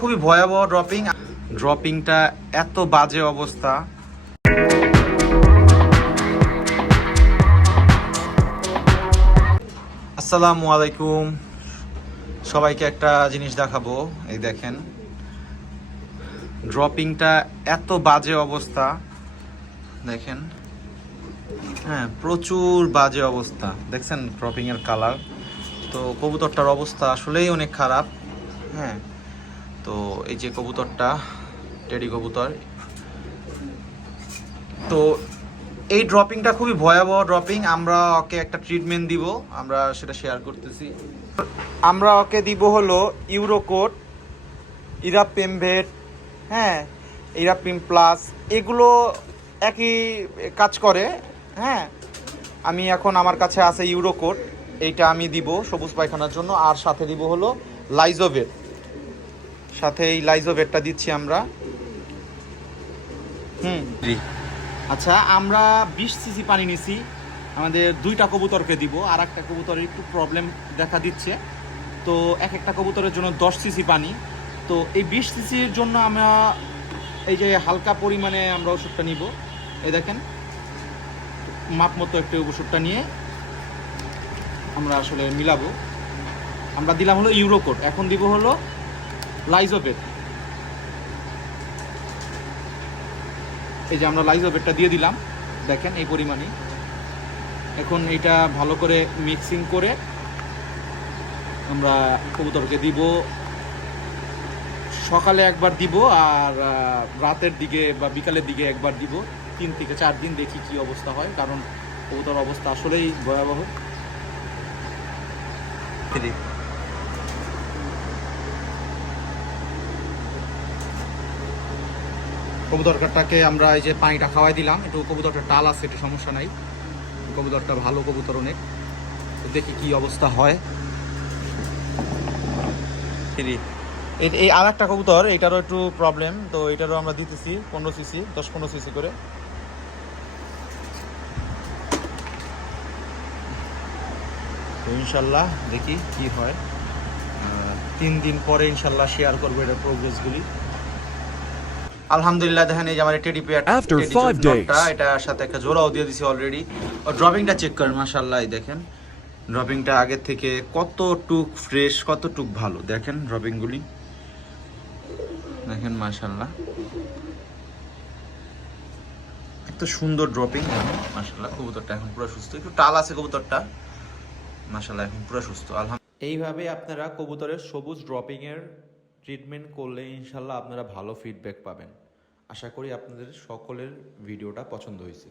খুবই ভয়াবহ ড্রপিংটা এত বাজে অবস্থা। আসসালামু আলাইকুম, সবাইকে একটা জিনিস দেখাবো। এই দেখেন, ড্রপিংটা এত বাজে অবস্থা দেখেন। হ্যাঁ, প্রচুর বাজে অবস্থা। দেখছেন ড্রপিং এর কালার? তো কবুতরটার অবস্থা আসলেই অনেক খারাপ। হ্যাঁ, তো এই যে কবুতরটা, টেডি কবুতর, তো এই ড্রপিংটা খুবই ভয়াবহ ড্রপিং। আমরা ওকে একটা ট্রিটমেন্ট দিব, আমরা সেটা শেয়ার করতেছি। আমরা ওকে দিব হলো ইউরোকোট, ইরাপিমভেট, হ্যাঁ, ইরাপিম প্লাস, এগুলো একই কাজ করে। হ্যাঁ, আমি এখন আমার কাছে আছে ইউরোকোট, এইটা আমি দিব সবুজ পায়খানার জন্য। আর সাথে দিব হলো লাইজোভেট, সাথে এই লাইজোভেটটা দিচ্ছি আমরা। জি, আচ্ছা, আমরা 20 সিসি পানি নিছি, আমাদের 2টা কবুতরকে দিব। আর একটা কবুতরের একটু প্রবলেম দেখা দিচ্ছে, তো এক একটা কবুতরের জন্য 10 সিসি পানি। তো এই 20 সিসির জন্য আমরা এই যে হালকা পরিমাণে আমরা ওষুধটা নিব। এই দেখেন, মাপ মতো একটু ওষুধটা নিয়ে আমরা আসলে মিলাবো। আমরা দিলাম হলো ইউরোকোট, এখন দিব হলো লাইজোভেট। এই যে আমরা লাইজোভেটটা দিয়ে দিলাম, দেখেন এই পরিমাণে। এখন এটা ভালো করে মিক্সিং করে আমরা কবুতরকে দিব। সকালে একবার দিব আর রাতের দিকে বা বিকালের দিকে একবার দিব। 3 থেকে 4 দিন দেখি কি অবস্থা হয়, কারণ কবুতর অবস্থা আসলেই ভয়াবহ। কবুতরটাকে আমরা এই যে পানিটা খাওয়াই দিলাম, একটু কবুতরটা টাল আছে, একটু সমস্যা নাই, কবুতরটা ভালো কবুতর অনেক। দেখি কি অবস্থা হয়। এই আর একটা কবুতর, এটারও একটু প্রবলেম, তো এটারও আমরা দিতেছি 15 সিসি, 10-15 সিসি করে। তো ইনশাল্লাহ দেখি কি হয়। 3 দিন পরে ইনশাল্লাহ শেয়ার করবো এটার প্রোগ্রেসগুলি। আলহামদুলিল্লাহ, দেখেন এই যে আমার টেডি পেয়ারটা, এটার সাথে একটা জোড়াও দিয়ে দিছি অলরেডি। আর ড্রপিংটা চেক করেন, মাশাআল্লাহ, দেখেন ড্রপিংটা আগের থেকে কতটুক ফ্রেশ, কতটুক ভালো। দেখেন ড্রপিংগুলি, দেখেন মাশাআল্লাহ, এত সুন্দর ড্রপিং। মাশাআল্লাহ, কবুতরটা এখন পুরো সুস্থ, একটু টাল আছে কবুতরটা, মাশাআল্লাহ এখন পুরো সুস্থ। এইভাবে আপনারা কবুতরের সবুজ ড্রপিংয়ের ট্রিটমেন্ট করলে ইনশাল্লাহ আপনারা ভালো ফিডব্যাক পাবেন। আশা করি আপনাদের সকলের ভিডিওটা পছন্দ হয়েছে।